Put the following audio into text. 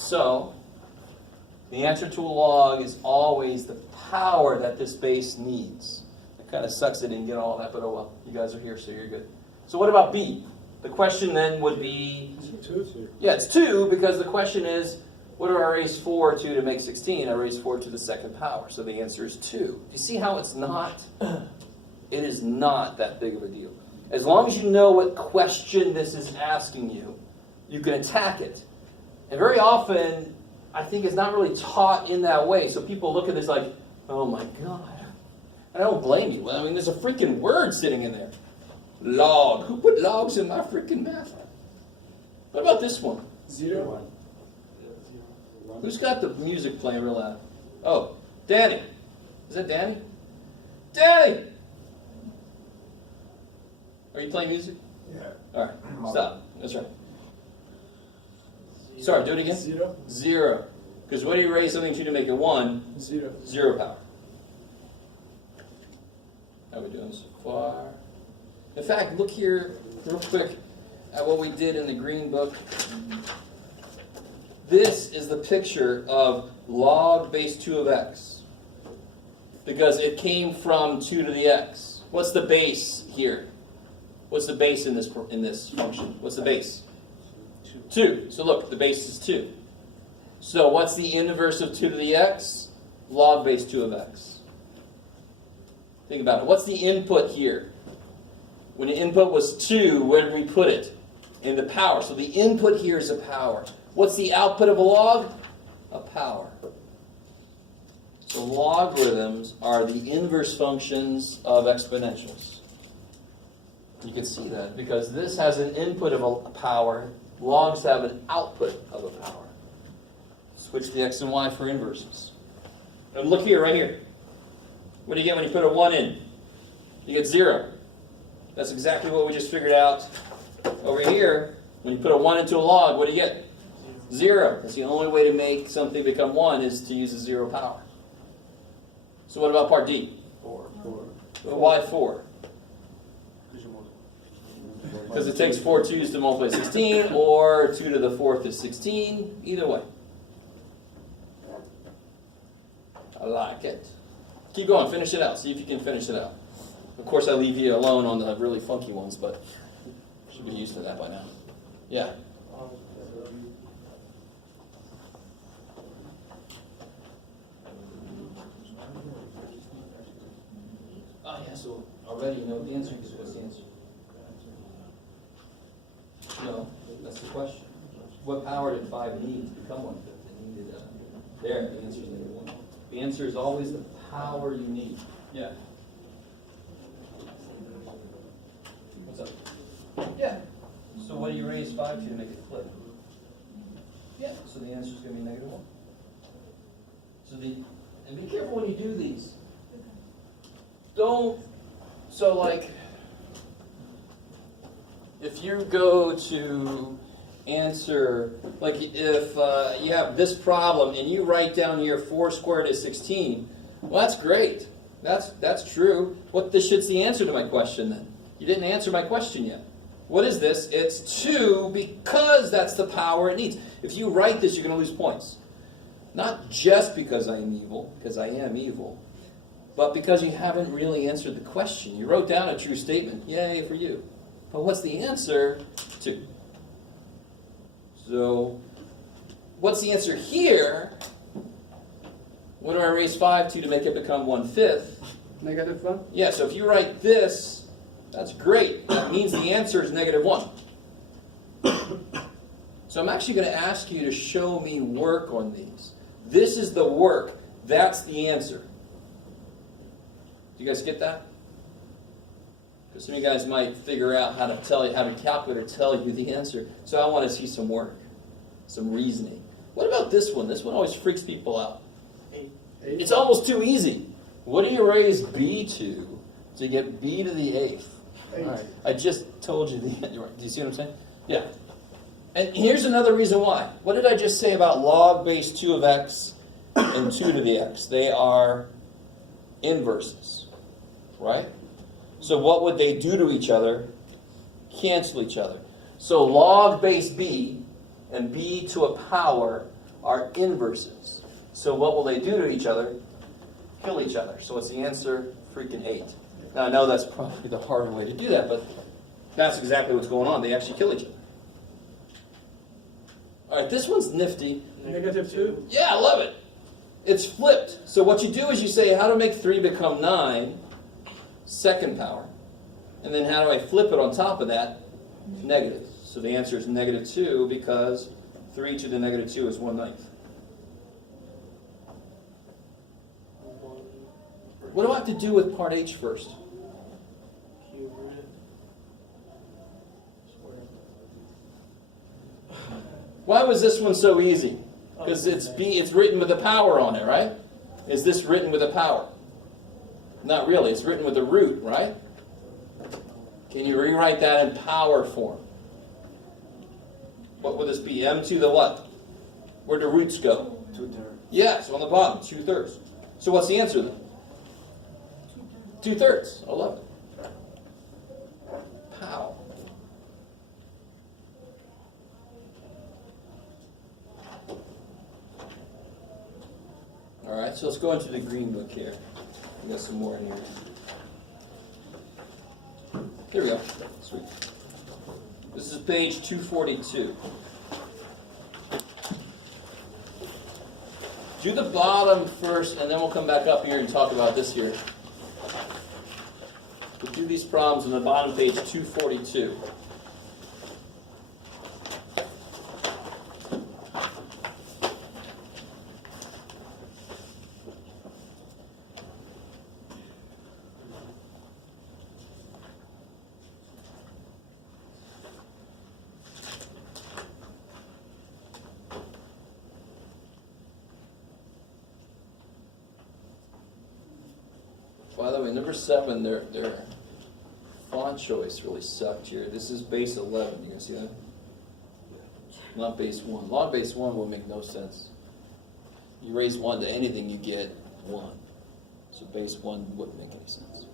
So, the answer to a log is always the power that this base needs. It kind of sucks it didn't get all that, but oh well. You guys are here, so you're good. So what about b? The question then would be... Yeah, it's 2, because the question is, what do I raise 4 to make 16? I raise 4 to the second power. So the answer is 2. Do you see how it's not? It is not that big of a deal. As long as you know what question this is asking you, you can attack it. And very often, I think it's not really taught in that way. So people look at this like, oh my God. And I don't blame you. I mean, there's a freaking word sitting in there. Log. Who put logs in my freaking math? What about this one? 0. Who's got the music playing real loud? Oh, Danny. Is that Danny? Danny! Are you playing music? Yeah. All right, stop. That's right. Sorry, do it again. 0. 0. Because what do you raise something to make it 1? 0. 0 power. How are we doing so far? In fact, look here real quick at what we did in the green book. This is the picture of log base 2 of x. Because it came from 2 to the x. What's the base here? What's the base in this function? What's the base? 2. So look, the base is 2. So what's the inverse of 2 to the x? Log base 2 of x. Think about it. What's the input here? When the input was 2, where did we put it? In the power. So the input here is a power. What's the output of a log? A power. So logarithms are the inverse functions of exponentials. You can see that because this has an input of a power. Logs have an output of a power. Switch the x and y for inverses. And look here, right here. What do you get when you put a 1 in? You get 0. That's exactly what we just figured out. Over here, when you put a 1 into a log, what do you get? 0. That's the only way to make something become 1 is to use a 0 power. So what about part D? 4. Why 4? Because it takes 4 2's to multiply 16, or 2 to the 4th is 16. Either way. I like it. Keep going. Finish it out. See if you can finish it out. Of course, I leave you alone on the really funky ones, but you should be used to that by now. Yeah. Oh, yeah, so already you know what the answer is. What's the answer? No, that's the question. What power did 5 need to become 1/5? It needed, there, the answer is -1. The answer is always the power you need. Yeah. What's up? Yeah. So what do you raise 5 to make it flip? Yeah. So the answer is going to be -1. So and be careful when you do these. Don't, so like, if you go to answer, like if you have this problem and you write down here 4 squared is 16, well, that's great. That's true. This should the answer to my question then. You didn't answer my question yet. What is this? It's 2 because that's the power it needs. If you write this, you're going to lose points. Not just because I am evil, because I am evil, but because you haven't really answered the question. You wrote down a true statement. Yay for you. But what's the answer? 2. So, what's the answer here? What do I raise 5 to make it become 1/5? -1? Yeah, so if you write this, that's great. That means the answer is -1. So I'm actually going to ask you to show me work on these. This is the work. That's the answer. Do you guys get that? Because some of you guys might figure out how to have a calculator tell you the answer. So I want to see some work, some reasoning. What about this one? This one always freaks people out. 8. It's almost too easy. What do you raise b to get b to the 8th? 8. All right. I just told you the answer. Do you see what I'm saying? Yeah. And here's another reason why. What did I just say about log base 2 of x and 2 to the x? They are inverses, right? So what would they do to each other? Cancel each other. So log base b and b to a power are inverses. So what will they do to each other? Kill each other. So what's the answer? Freaking 8. Now I know that's probably the harder way to do that, but that's exactly what's going on. They actually kill each other. All right, this one's nifty. -2. Yeah, I love it. It's flipped. So what you do is you say, how to make 3 become 9, second power. And then how do I flip it on top of that? Negative. So the answer is -2 because 3 to the -2 is 1/9. What do I have to do with part H first? Why was this one so easy? Because it's written with a power on it, right? Is this written with a power? Not really. It's written with a root, right? Can you rewrite that in power form? What would this be? M to the what? Where do roots go? 2/3. Yes, on the bottom, 2/3. So what's the answer then? 2/3. I love it. Pow. All right, so let's go into the green book here. We got some more in here. Here we go. Sweet. This is page 242. Do the bottom first, and then we'll come back up here and talk about this here. We'll do these problems on the bottom page 242. By the way, number 7, their font choice really sucked here. This is base 11. You guys see that? Not base 1. Log base 1 would make no sense. You raise 1 to anything, you get 1. So base 1 wouldn't make any sense.